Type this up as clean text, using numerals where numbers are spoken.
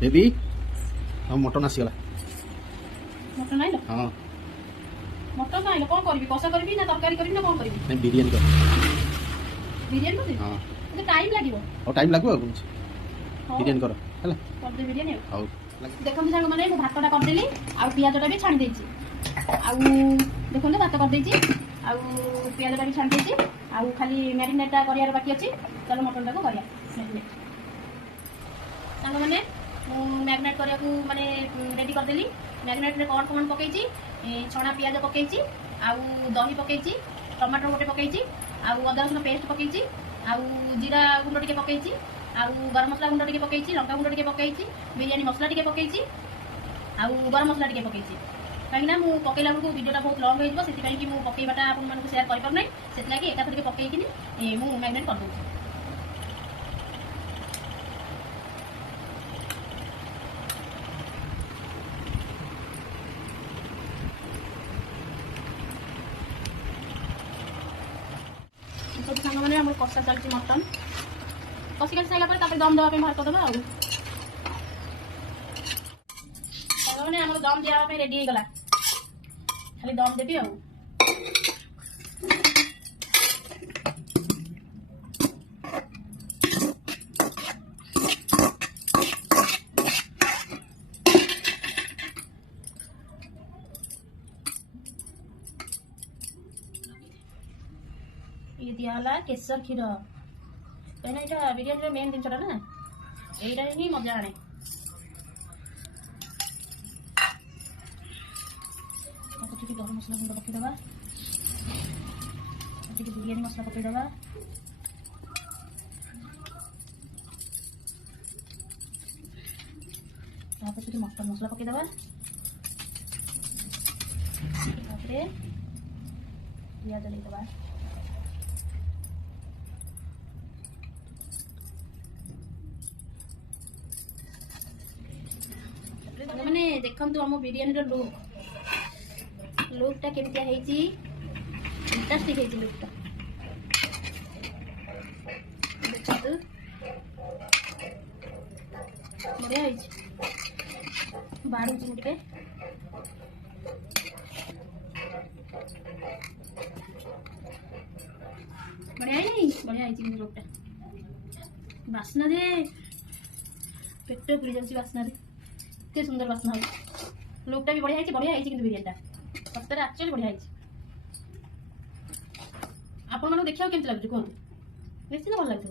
Baby हम mutton आसीगला mutton आइल हाँ mutton आइल कौन करबी कषा करबी ना तरकारी करबी ना कौन करबी नहीं बिरयानी कर बिरयानी करबी हाँ तो टाइम लागिवो और टाइम लागो बिरयानी कर हला कर दे बिरयानी हाउ देखो सांग माने मु भातटा कर देली आ पियाजटा भी छाणी देछि आ देखो भात कर देछि आ पियाजटा भी छाणी देछि आ खाली मैरिनेटटा करियार बाकी अछि चलो मटनटा को करिया मैरिनेट सांग माने मु मैरिनेट करिया को माने रेडी कर देली मैरिनेट रे कौन पकईची छणा पियाज पकईची आ दही पकईची टमाटर गोटे पकईची आ अदा रसुण पेस्ट पकईची आ जीरा गुंड टिके पकईची आ गरम मसला गुंड टिके पकईची लंका गुंड टिके पकईची बिरयानी मसला टिके पकईची आ गरम मसला टिके पकईची कहीं मु पकईला बेलू वीडियोटा बहुत लंग हो कि मु पकईबाटा आपन मानक शेयर कर पार नै सेति लागि एका थरिके पकईकिनी मु मैरिनेट कर दूची सब सांग मैंने आम कषा चलती मटन कषि कषि सारा पर दम देवाई बाहर करदे आउ सांग मैंने आम दम देवाई रेडी हो गला खाली दम देवी आउ ये दियाला केसर क्षीर कहीं यहाँ बिरयानी मेन जिनसा ना यहीटा ही मजा आने गरम मसला गुंड पकईदे बिरयानी मसला पकईदे मटन मसला पकईदे पियाज देदेबा मैंने देखु आम बिरयानी लुकटा केमिया फैंटास्टिक लुकटा देखु बढ़िया बाड़ू टे बढ़िया बढ़िया लुकटा बास्ना दे पेट पुरी जाऊँगी बास्ना एत सुंदर बास्ना हो लुकटा भी बढ़िया कि बिरयानी सतरे एक्चुअली बढ़िया आपण देखा केमती लगुच कहतु निश्चित भल लगे।